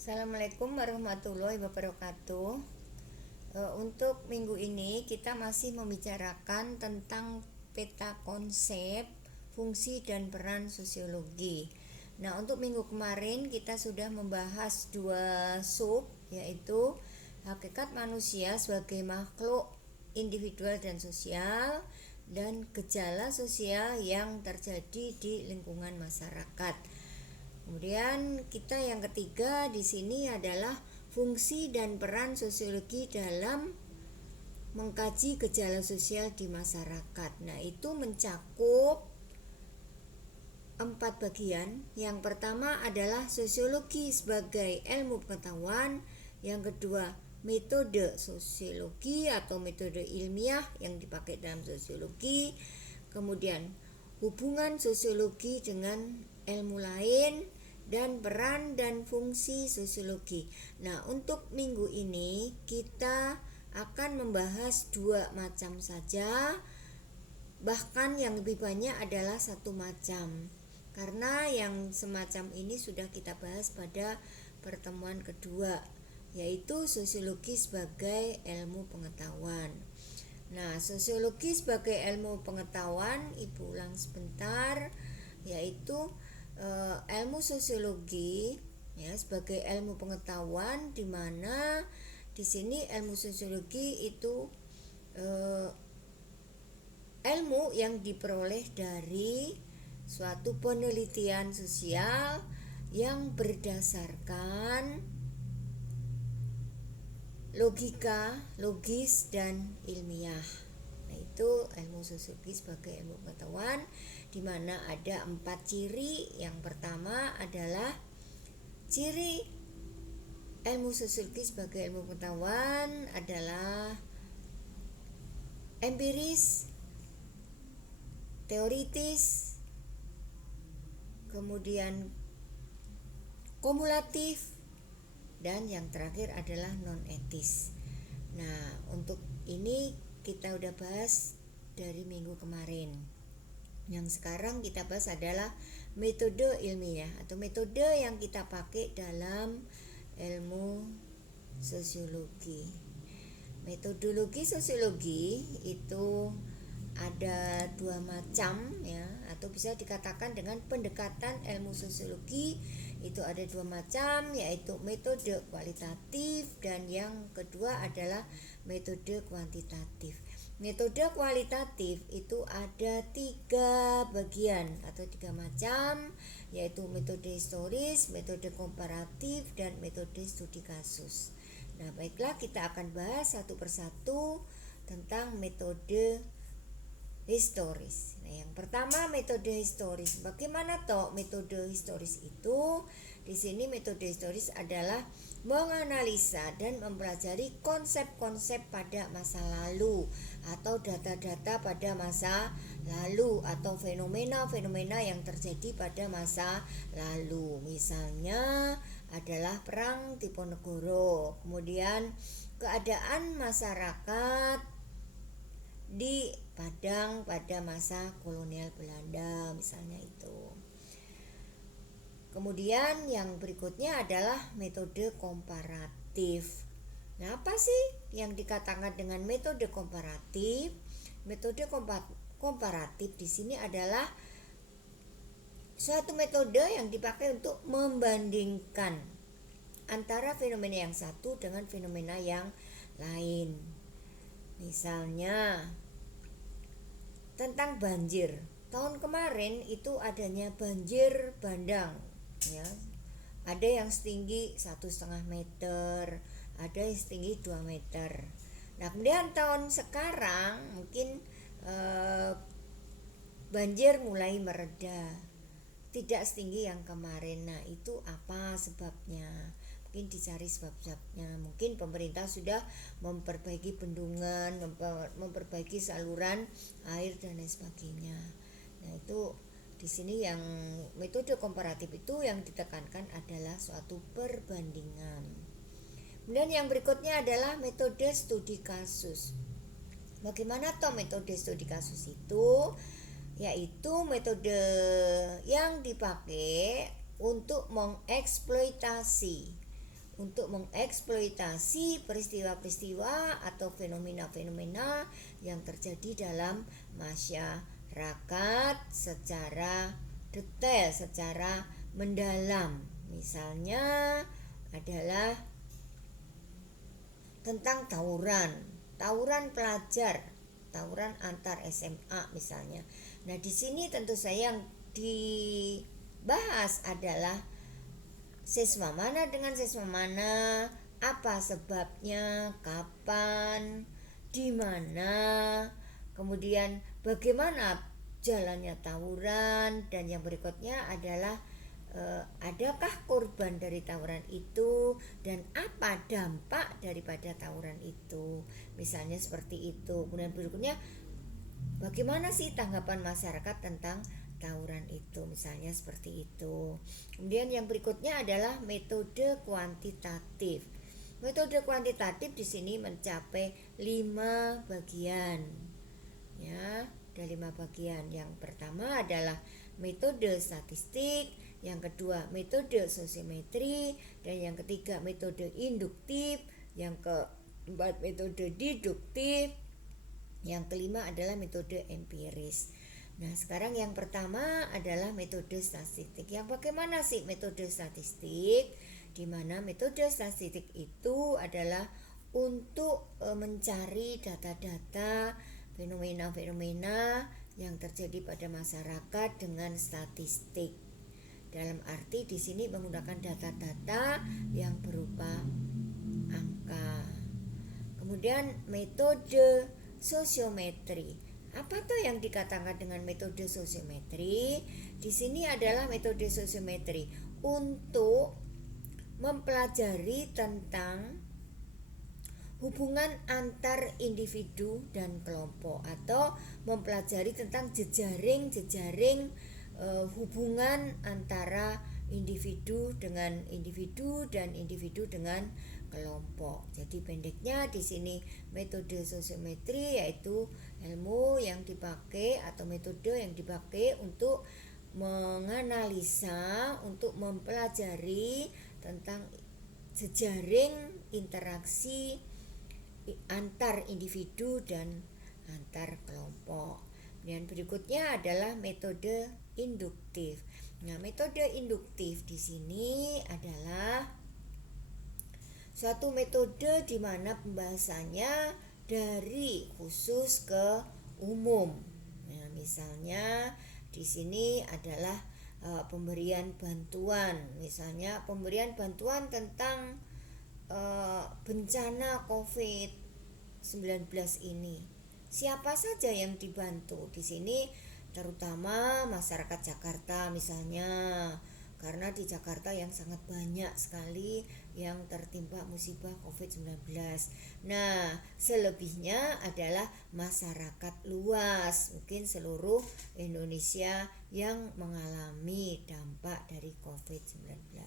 Assalamualaikum warahmatullahi wabarakatuh. Untuk minggu ini kita masih membicarakan tentang peta konsep, fungsi dan peran sosiologi. Nah, untuk minggu kemarin kita sudah membahas dua sub, yaitu hakikat manusia sebagai makhluk individual dan sosial, dan gejala sosial yang terjadi di lingkungan masyarakat. Kemudian kita yang ketiga di sini adalah fungsi dan peran sosiologi dalam mengkaji gejala sosial di masyarakat. Nah, itu mencakup 4 bagian. Yang pertama adalah sosiologi sebagai ilmu pengetahuan, yang kedua metode sosiologi atau metode ilmiah yang dipakai dalam sosiologi, kemudian hubungan sosiologi dengan ilmu lain, dan peran dan fungsi sosiologi. Nah, untuk minggu ini kita akan membahas dua macam saja, bahkan yang lebih banyak adalah satu macam, karena yang semacam ini sudah kita bahas pada pertemuan kedua, yaitu sosiologi sebagai ilmu pengetahuan. Nah, sosiologi sebagai ilmu pengetahuan, Ibu ulang sebentar, yaitu ilmu sosiologi ya sebagai ilmu pengetahuan, di mana di sini ilmu sosiologi itu ilmu yang diperoleh dari suatu penelitian sosial yang berdasarkan logika, logis, dan ilmiah. Nah, itu ilmu sosiologi sebagai ilmu pengetahuan, di mana ada 4 ciri. Yang pertama adalah ciri ilmu sosiologi sebagai ilmu pengetahuan adalah empiris, teoritis, kemudian kumulatif, dan yang terakhir adalah non-etis. Nah, untuk ini kita udah bahas dari minggu kemarin. Yang sekarang kita bahas adalah metode ilmiah atau metode yang kita pakai dalam ilmu sosiologi. Metodologi sosiologi itu ada dua macam ya, atau bisa dikatakan dengan pendekatan ilmu sosiologi itu ada dua macam, yaitu metode kualitatif dan yang kedua adalah metode kuantitatif. Metode kualitatif itu ada 3 bagian atau 3 macam, yaitu metode historis, metode komparatif, dan metode studi kasus. Nah, baiklah, kita akan bahas satu persatu tentang metode historis. Nah, yang pertama metode historis. Bagaimana toh metode historis itu? Di sini metode historis adalah menganalisa dan mempelajari konsep-konsep pada masa lalu atau data-data pada masa lalu atau fenomena-fenomena yang terjadi pada masa lalu. Misalnya adalah perang Diponegoro, kemudian keadaan masyarakat di Padang pada masa kolonial Belanda, misalnya itu. Kemudian yang berikutnya adalah metode komparatif. Nah, apa sih yang dikatakan dengan metode komparatif? Metode komparatif di sini adalah suatu metode yang dipakai untuk membandingkan antara fenomena yang satu dengan fenomena yang lain. Misalnya tentang banjir. Tahun kemarin itu adanya banjir bandang ya. Ada yang setinggi 1,5 meter, ada yang setinggi 2 meter. Nah, kemudian tahun sekarang mungkin banjir mulai mereda, tidak setinggi yang kemarin. Nah, itu apa sebabnya? Mungkin dicari sebab-sebabnya. Mungkin pemerintah sudah memperbaiki bendungan, memperbaiki saluran air dan lain sebagainya. Nah, itu di sini yang metode komparatif itu yang ditekankan adalah suatu perbandingan. Kemudian yang berikutnya adalah metode studi kasus. Bagaimana toh metode studi kasus itu? Yaitu metode yang dipakai untuk mengeksploitasi untuk mengeksploitasi peristiwa-peristiwa atau fenomena-fenomena yang terjadi dalam masyarakat secara detail, secara mendalam. Misalnya adalah tentang tawuran pelajar, tawuran antar SMA misalnya. Nah, di sini tentu saja yang dibahas adalah siswa mana dengan siswa mana, apa sebabnya, kapan, di mana, kemudian bagaimana jalannya tawuran, dan yang berikutnya adalah adakah korban dari tawuran itu dan apa dampak daripada tawuran itu, misalnya seperti itu. Kemudian berikutnya bagaimana sih tanggapan masyarakat tentang tawuran itu, misalnya seperti itu. Kemudian yang berikutnya adalah metode kuantitatif. Metode kuantitatif di sini mencapai 5 bagian. Ya, ada 5 bagian. Yang pertama adalah metode statistik, yang kedua metode sosiometri, dan yang ketiga metode induktif, yang keempat metode deduktif, yang kelima adalah metode empiris. Nah, sekarang yang pertama adalah metode statistik. Yang bagaimana sih metode statistik? Di mana metode statistik itu adalah untuk mencari data-data fenomena-fenomena yang terjadi pada masyarakat dengan statistik. Dalam arti di sini menggunakan data-data yang berupa angka. Kemudian metode sosiometri. Apa tuh yang dikatakan dengan metode sosiometri? Di sini adalah metode sosiometri untuk mempelajari tentang hubungan antar individu dan kelompok, atau mempelajari tentang jejaring hubungan antara individu dengan individu dan individu dengan kelompok. Jadi pendeknya di sini metode sosiometri yaitu ilmu yang dipakai atau metode yang dipakai untuk menganalisa, untuk mempelajari tentang jejaring interaksi antar individu dan antar kelompok. Dan berikutnya adalah metode induktif. Nah, metode induktif di sini adalah suatu metode di mana pembahasannya dari khusus ke umum. Nah, misalnya di sini adalah pemberian bantuan, misalnya pemberian bantuan tentang bencana COVID-19 ini. Siapa saja yang dibantu di sini? Terutama masyarakat Jakarta misalnya, karena di Jakarta yang sangat banyak sekali yang tertimpa musibah COVID-19. Nah, selebihnya adalah masyarakat luas, mungkin seluruh Indonesia yang mengalami dampak dari COVID-19.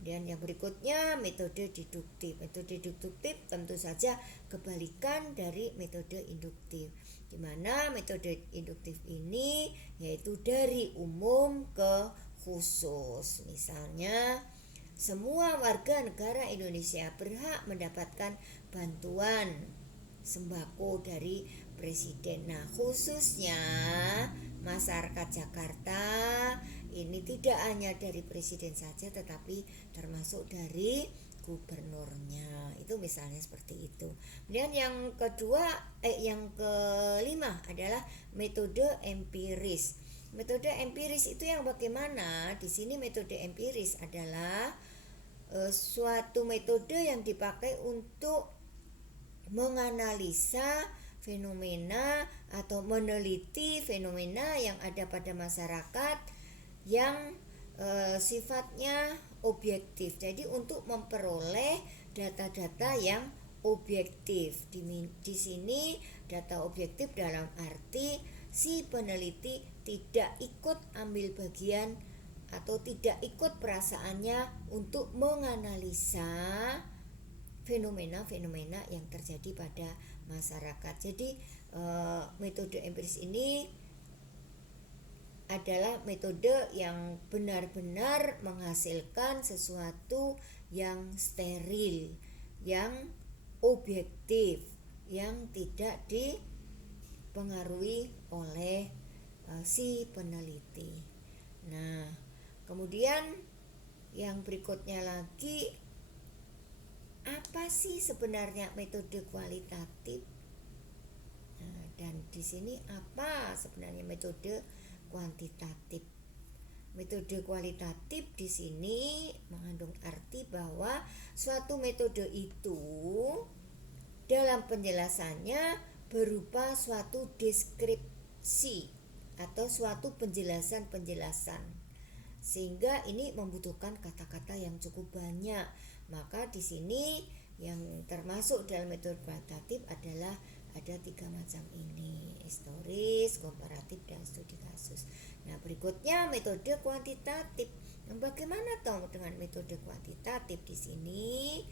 Dan yang berikutnya metode deduktif. Metode deduktif tentu saja kebalikan dari metode induktif, di mana metode induktif ini yaitu dari umum ke khusus. Misalnya, semua warga negara Indonesia berhak mendapatkan bantuan sembako dari presiden. Nah, khususnya masyarakat Jakarta ini tidak hanya dari presiden saja, tetapi termasuk dari gubernurnya. Itu misalnya seperti itu. Kemudian yang kelima adalah metode empiris. Metode empiris itu yang bagaimana? Di sini metode empiris adalah suatu metode yang dipakai untuk menganalisa fenomena atau meneliti fenomena yang ada pada masyarakat yang sifatnya objektif. Jadi untuk memperoleh data-data yang objektif. Di sini data objektif dalam arti si peneliti tidak ikut ambil bagian atau tidak ikut perasaannya untuk menganalisa fenomena-fenomena yang terjadi pada masyarakat. Jadi metode empiris ini adalah metode yang benar-benar menghasilkan sesuatu yang steril, yang objektif, yang tidak dipengaruhi oleh si peneliti. Nah, kemudian yang berikutnya lagi, apa sih sebenarnya metode kualitatif? Nah, dan di sini apa sebenarnya metode kuantitatif? Metode kualitatif di sini mengandung arti bahwa suatu metode itu dalam penjelasannya berupa suatu deskripsi atau suatu penjelasan-penjelasan, sehingga ini membutuhkan kata-kata yang cukup banyak. Maka di sini yang termasuk dalam metode kualitatif adalah ada 3 macam ini: historis, komparatif, dan studi kasus. Nah, berikutnya metode kuantitatif. Bagaimana toh dengan metode kuantitatif? Di sini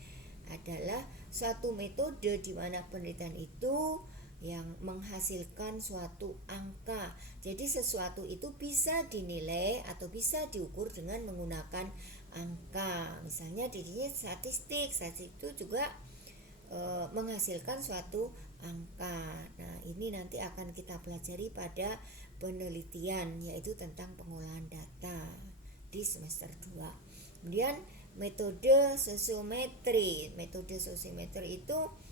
adalah suatu metode di mana penelitian itu yang menghasilkan suatu angka. Jadi sesuatu itu bisa dinilai atau bisa diukur dengan menggunakan angka. Misalnya di sini statistik itu juga menghasilkan suatu angka. Nah, ini nanti akan kita pelajari pada penelitian, yaitu tentang pengolahan data di semester 2. Kemudian metode sosiometri. Metode sosiometri itu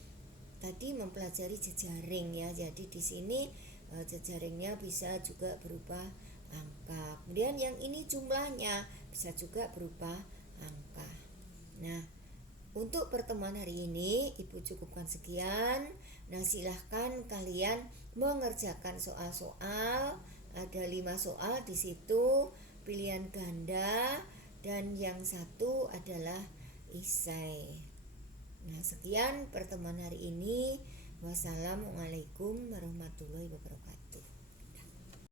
tadi mempelajari jejaring ya. Jadi di sini jejaringnya bisa juga berupa angka. Kemudian yang ini jumlahnya bisa juga berupa angka. Nah, untuk pertemuan hari ini Ibu cukupkan sekian. Nah, silahkan kalian mengerjakan soal-soal. Ada 5 soal di situ, pilihan ganda, dan yang satu adalah esai. Nah, sekian pertemuan hari ini. Wassalamualaikum warahmatullahi wabarakatuh.